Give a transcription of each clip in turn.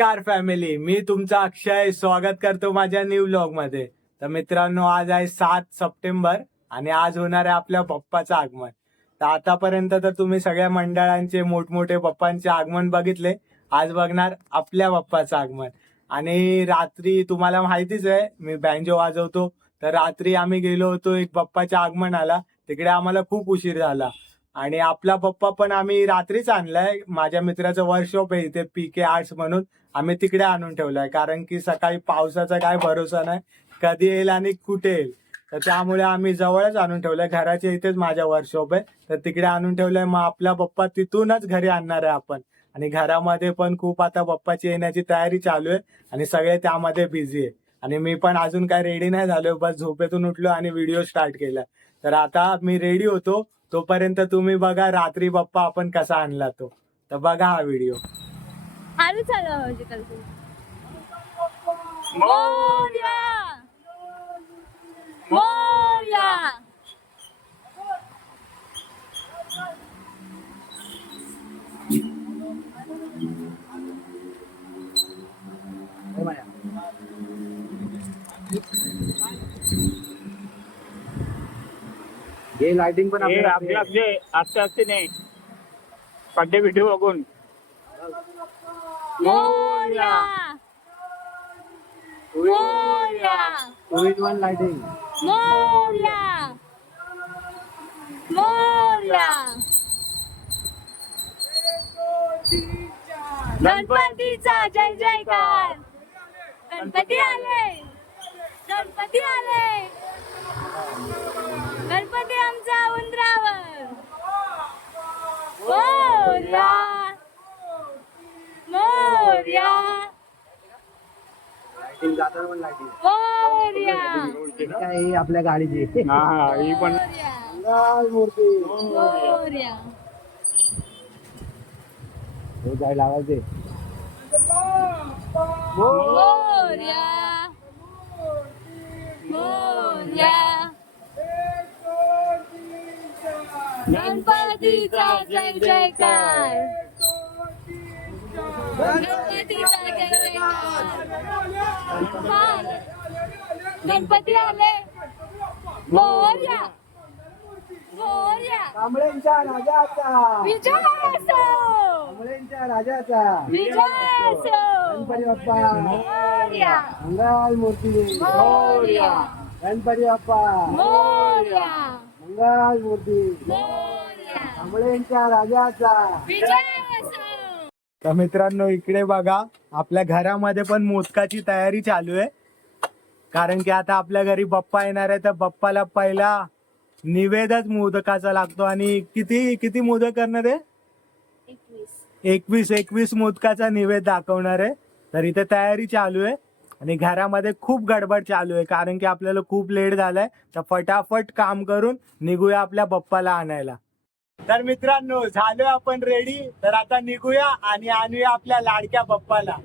नमस्कार फॅमिली, मी तुमचा अक्षय स्वागत करतो माझ्या न्यू व्लॉग मध्ये. तर मित्रांनो, आज आहे 7 सप्टेंबर आणि आज होणार आहे आपल्या बाप्पाचं आगमन. तर आतापर्यंत तर तुम्ही सगळ्या मंडळांचे मोठमोठे बाप्पांचे आगमन बघितले. आज बघणार आपल्या बाप्पाचं आगमन. आणि रात्री तुम्हाला माहितीच आहे मी बँजो वाजवतो, तर रात्री आम्ही गेलो होतो एक बाप्पाच्या आगमनाला. तिकडे आम्हाला खूप उशीर झाला आणि आपला पप्पा पण आम्ही रात्रीच आणलाय. माझ्या मित्राचं वर्कशॉप आहे इथे PK आर्ट्स म्हणून, आम्ही तिकडे आणून ठेवलाय. कारण की सकाळी पावसाचा काय भरोसा नाही, कधी येईल आणि कुठे येईल. तर त्यामुळे आम्ही जवळच आणून ठेवलंय. घराच्या इथेच माझ्या वर्कशॉप आहे, तर तिकडे आणून ठेवलंय. मग आपला पप्पा तिथूनच घरी आणणार आहे आपण. आणि घरामध्ये पण खूप आता पप्पाची येण्याची तयारी चालू आहे आणि सगळे त्यामध्ये बिझी आहे. आणि मी पण अजून काय रेडी नाही झालोय, बस झोपेतून उठलो आणि व्हिडिओ स्टार्ट केला. तर आता मी रेडी होतो, तोपर्यंत तुम्ही बघा रात्री बाप्पा आपण कसा आणला तो. तर बघा हा व्हिडिओ. हे लाइटिंग पण आपले आस्ते आस्ते नाही पड्डे व्हिडिओ बघून मोरया 2-in-1 लाइटिंग. गणपतीचा जय जयकार. गणपती आले, गणपती आले, गणपती आमचा उंदरावर. मोरया मोरया लाइटिंग जाताना पण लाइटिंग. मोरया काय ही आपल्या गाडीची हा ही पण मंगल मूर्ती. मोरया. हे काय लावायचे. मोरया मोरया गणपतीचा जय जयकार. गणपतीचा जय जयकार. गणपती आले. मोरया मोरया कांबळेंच्या राजाचा, विजय असो, कांबळेंच्या राजाचा विजय असो. गणपती बाप्पा मोरया मंगल मूर्ती. मोरया गणपती बाप्पा मोरया मंगल मूर्ती. मोरया कांबळेंच्या राजाचा. विजय असो. तर मित्रांनो, इकडे बघा आपल्या घरामध्ये पण मोदकाची तयारी चालू आहे. कारण की आता आपल्या घरी बाप्पा येणार आहे, तर बाप्पाला पहिला निवेदच मोदकाचा लागतो. आणि किती किती मोदक करणार आहे? 21 मोदकाचा निवेद दाखवणार आहे. तर इथे तयारी चालू आहे आणि घरामध्ये खूप गडबड चालू आहे, कारण की आपल्याला खूप लेट झालाय. तर फटाफट काम करून निघूया आपल्या बाप्पाला आणायला. तर मित्रांनो, झालोय आपण रेडी. तर आता निघूया आणि आणूया आपल्या लाडक्या बाप्पाला.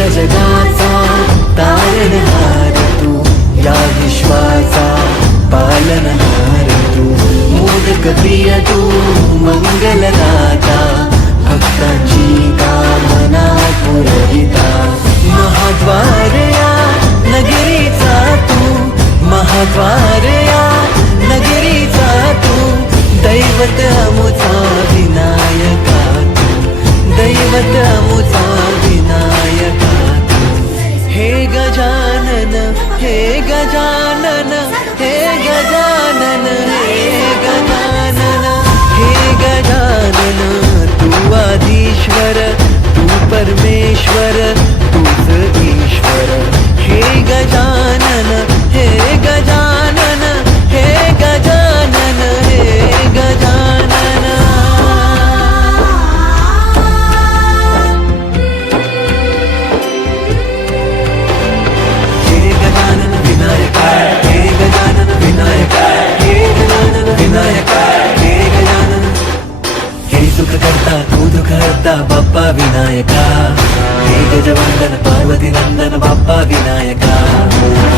अखिल जगाचा तारणहार तू, या विश्वाचा पालनहार तू, मोदक प्रिय तू, मंगलदाता, भक्तांची कामना पुरविता, महाद्वार या नगरीचा तू, महाद्वार या नगरीचा तू, दैवत अमुचा विनायका तू, दैवत अमुचा विनायका तू. हे गजानन, हे गजानन, हे गजानन, हे गजानन, हे गजानन, तू आदिश्वर, तू परमेश्वर, तूच ईश्वर. हे गजानन, हे गजानन, हे गजानन, हे गजानन. हे गजानन विनायका, हे गजानन विनायका, हे गजानन विनायका, हे गजानन. हे सुख करता तू दुःख हरता बाप्पा विनायका, हे गजवंदन पार्वती नंदन बाप्पा विनायका,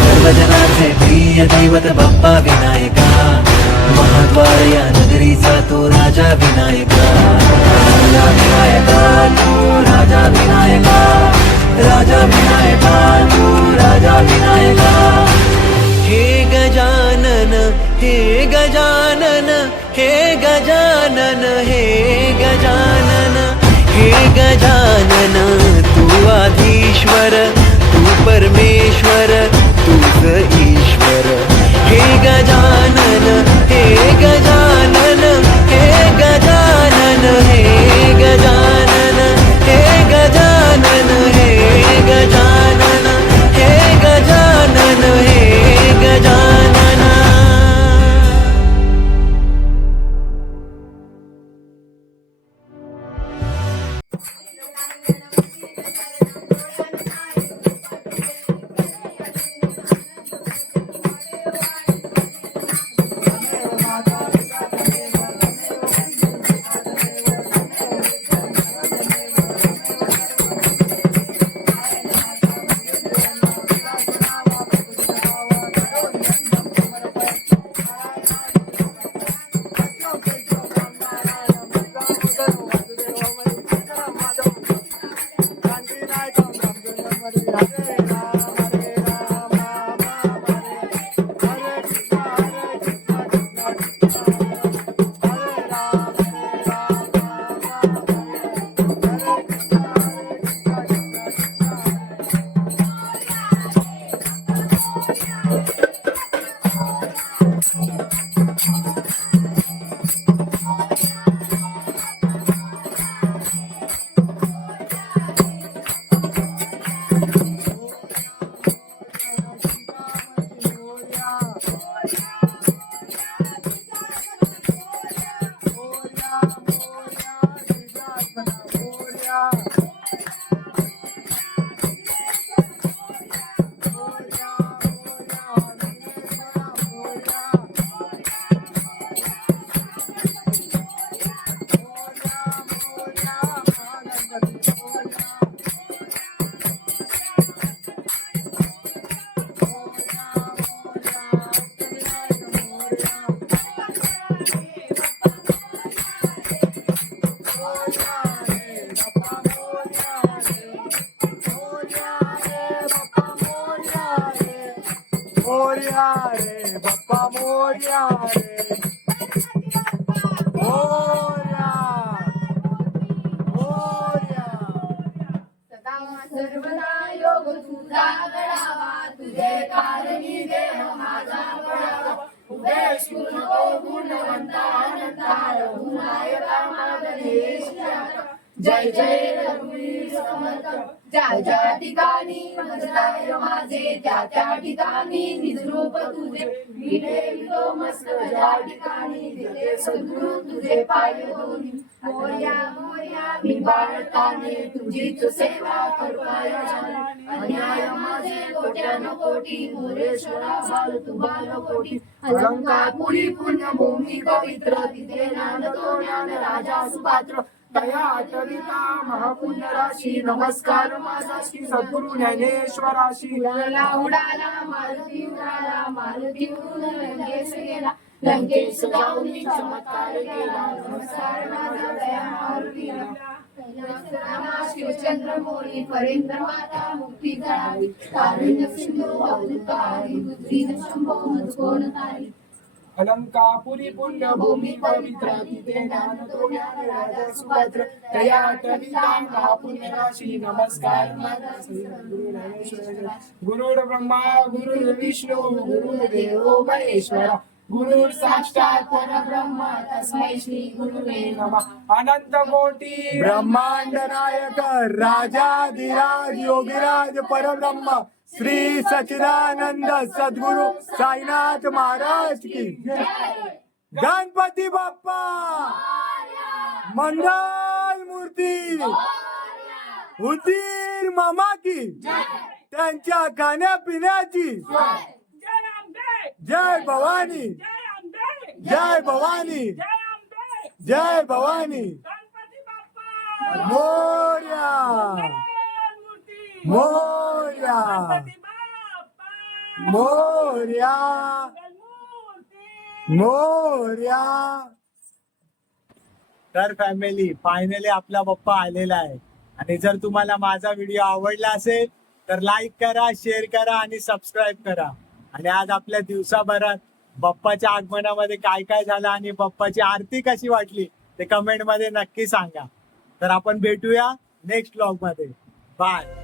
सर्वजनांचे प्रिय दैवत बाप्पा विनायका, महाद्वार या नगरीचा तो राजा विनायका, राजा विनायका तू, राजा विनायका, राजा विनायका तू, राजा विनायका. हे गजानन, हे गजानन, हे गजानन, हे गजानन, हे गजानन, तू आधीश्वर, तू परमेश्वर, तूच ईश्वर. हे गजानन, हे गजानन, हे गजानन, हे गजानन, हे गजानन, हे गजानन, हे गजानन, हे गजानन. मोरया रे बाप्पा मोरया रे मोरया मोरया. सदा सर्वदा योग तुझा घडावा, तुझे कारणी देह माझा पडावा. उदेश नको गुणवंता अनंता, रघुनायका गणेश याता. जय जय रघुवीर समर्थ. ज्या ज्या ठिकाणी मजलाय माझे, त्या त्या ठिकाणी निजरूप तुझे. विडे विलो मस्त ज्या ठिकाणी, दिले सद्गुरु तुझे पाय दोन्ही. मोरया मोरया मी बाळताने, तुझीच सेवा करुणाया जाणे. अन्याय माझे कोट्यानो कोटी, मोरेश्वरा बाल तू बाल कोटी. अलंकार पुरी पुण्यभूमी पवित्र, तिथे ज्ञान तो ज्ञान राजा सुपात्र. तया आठविता महापुण्य राशी नमस्कार माझा श्री सद्गुरु ज्ञानेश्वराशी उडाला उडाला मारुती उडाला मारुती उडून लंकेश गेला लंकेश जाऊन चमत्कार केला नमस्कार माझा दया मारुतीला रामा शिवचंद्र मोरी परेंद्र माता मुक्ती जळावी कारुण्य सिंधू अवधूतकारी बुद्धी शंभो मजकोण तारी अलंकापुरी पुण्यभूमी पवित्र तिथे ज्ञान तो ज्ञान राजा सुभद्र तया आठविता महापुण्य राशी नमस्कार माझा श्री सद्गुरु ज्ञानेश्वराशी गुरुर् ब्रह्मा गुरुर्विष्णू गुरुर्देवो महेश्वरा गुरुर साक्षात परब्रह्म तस्मै श्री गुरुवे नमः अनंत कोटी ब्रह्मांड नायक राजाधिराज योगीराज परब्रह्म श्री सच्चिदानंद सद्गुरु साईनाथ महाराज की गणपती बाप्पा मंगल मूर्ती उदीर मामा की त्यांच्या खाण्यापिण्याची जय भवानी जय भवानी जय भवानी मोर्या मोर्या मोर्या मोर्या. तर फॅमिली फायनली आपला बाप्पा आलेला आहे आणि जर तुम्हाला माझा व्हिडिओ आवडला असेल तर लाईक करा, शेअर करा आणि सबस्क्राईब करा. आणि आज आपल्या दिवसाभरात बाप्पाच्या आगमनामध्ये काय काय झालं आणि बाप्पाची आरती कशी वाटली ते कमेंट मध्ये नक्की सांगा. तर आपण भेटूया नेक्स्ट व्लॉग मध्ये. बाय.